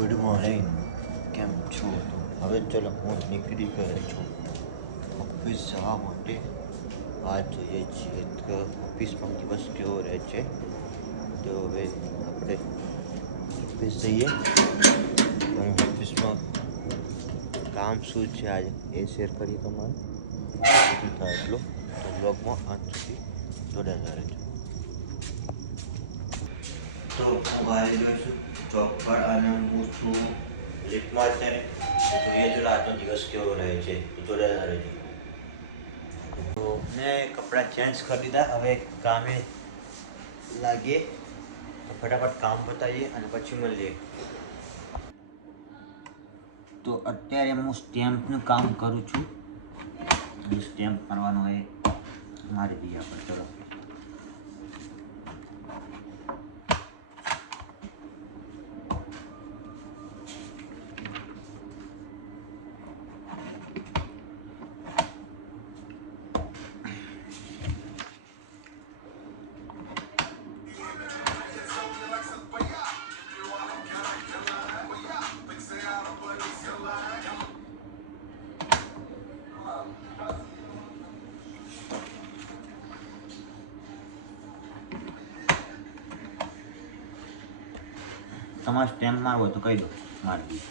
Good morning, કેમ છો? હવે ચલો હું નીકળી ગયો છું ઓફિસ જવા માટે. આજ જોઈએ છીએ કે ઓફિસમાં દિવસ કેવો રહે છે. તો હવે આપણે ઓફિસ જઈએ અને ઓફિસમાં કામ શું છે આજે એ શેર કરીએ તમારે શું થાય એટલું. તો બ્લોગમાં અંત સુધી જોડાયેલા રહેજો. તો હું બહાર ગયો છું ચોક પર અને હું છું લિફ્ટમાં છે. જોઈએ તો આજનો દિવસ કેવો રહે છે જોડાયેલા રહેજો. તો મેં કપડાં ચેન્જ કરી દીધા, હવે કામે લાગીએ. તો ફટાફટ કામ બતાવીએ અને પછી મળીએ. તો અત્યારે હું સ્ટેમ્પનું કામ કરું છું. સ્ટેમ્પ કરવાનો એ મારી દઈએ આપણે. ચલો તમારે સ્ટેમ્પ મારવો હોય તો કહી દો, મારી દઈએ.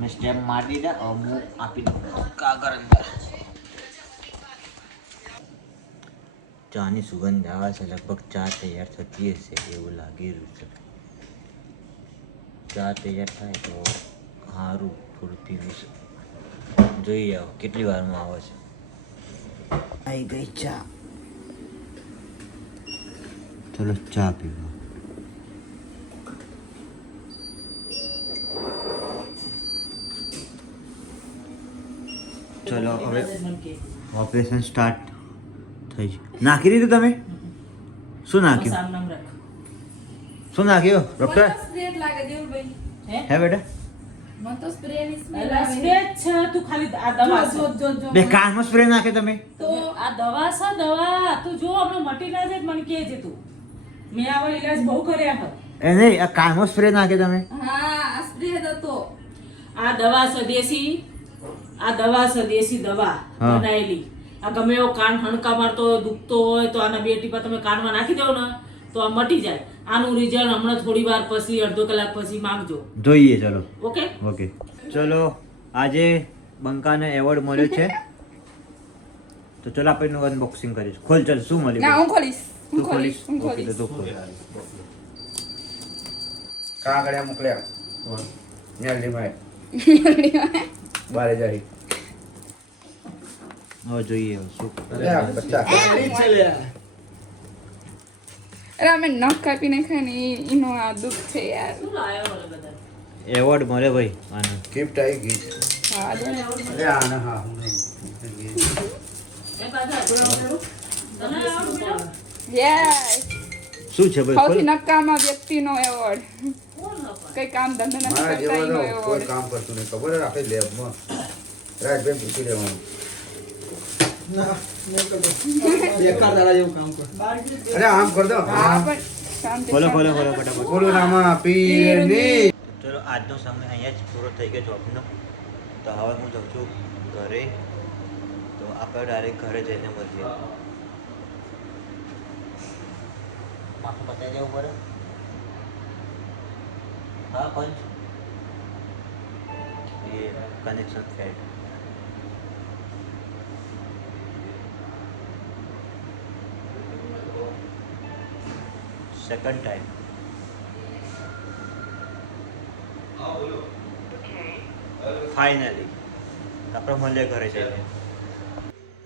મેં સ્ટેમ્પ મારી દીધા. હું આપી દઉં કાગળ અંદર. ચાની સુગંધ આવે છે. લગભગ ચા તૈયાર થતી હશે એવું લાગી રહ્યું છે. ચા તૈયાર થાય તો સારું, થોડું પીવીશું. જોઈએ આવો કેટલી વારમાં આવે છે. આવી ગઈ ચા. ચલો ચા પીવા. ચલો હવે ઓપરેશન સ્ટાર્ટ થઈ છે. નાખી દીધું તમે? શું નાખ્યું? શું નાખ્યું ડોક્ટર? હે બેટા બે કાનમાં સ્પ્રે નાખે તમે? તો આ દવા છે, દવા તું જો હમણાં મટી ના જાય મને કહે છે તું. મેં આવા ઈલાજ બહુ કર્યા હતા. એ નહીં, આ કાનમાં સ્પ્રે નાખે તમે? હા આ સ્પ્રે હતો. આ દવા છે દેશી, આ દવા છે દેશી દવા બનાવેલી. આ ગમે એવો કાન હણકા મારતો હોય, દુખતો હોય તો આના 2 ટીપા તમે કાનમાં નાખી દો ને તો આ મટી જાય. આનું રિઝલ્ટ હમણાં થોડી વાર પછી, અડધો કલાક પછી માંગજો. જોઈએ. ચલો ઓકે ઓકે. ચલો આજે બંકાને એવોર્ડ મળ્યો છે. તો ચલો આપણે એનું અનબોક્સિંગ કરીશું. ખોલ. ચાલ શું મળ્યું? ના હું ખોલીશ. તું ખોલીશ? ઓકે તો તું ખોલ. કાગળિયા મોકલ્યા નેલડીમાં બારે જારી. હવે જોઈએ શું. બચ્ચા અરે અમે નખ કાપી નાખ્યા ને એનો આ દુઃખ છે યાર. શું લાયો ઓલે બધા? એવોર્ડ મળે ભાઈ આને. ગિફ્ટ આવી ગઈ. હા દે. અરે આને હા હું એ પાછા જોડો તને આવડું બેટા? યસ. શું છે ભાઈ? સૌથી ખોલ. નકામા વ્યક્તિનો એવોર્ડ. કોણ હતા? કઈ કામ ધંધો નથી મારા કરતા એનો જેવા કોઈ એવોર્ડ. કામ કરતું નહીં. ખબર છે આપણે લેબમાં રાજભાઈ પૂછી લેવાનું. અરે આમ કર દો. હા પણ શાંતિ ખોલો ખોલો ખોલો ફટાફટ. બોલો રામા પીરની. ચલો આજનો સમય અહીંયા જ પૂરો થઈ ગયો જોબનો. તો હવે હું જાઉં છું ઘરે. તો આપણે ડાયરેક્ટ ઘરે જઈને મળીએ. માથું પતાવી દેવું પડે. હા પંચ એ કનેક્શન ફેડ. Second time. ફાઇનલી આપણે મળીએ ઘરે જઈને.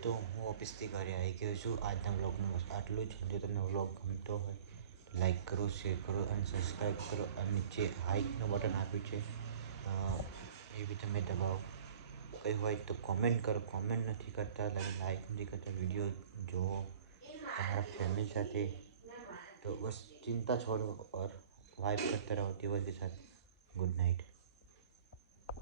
તો હું ઓફિસથી ઘરે આવી ગયો છું. આજના વ્લોગનું બસ આટલું જ. જો તમને વ્લોગ ગમતો હોય લાઈક કરો, શેર કરો અને સબસ્ક્રાઈબ કરો. અને નીચે હાઈકનું બટન આપ્યું છે એ બી તમે દબાવો. કંઈ હોય તો કોમેન્ટ કરો. કોમેન્ટ નથી કરતા, લાઈક નથી કરતા. વિડીયો જુઓ, તમારા ફ્રેન્ડ फैमिली साथे। तो बस चिंता छोड़ो और वाइब करते रहो तेवर के साथ। Good night.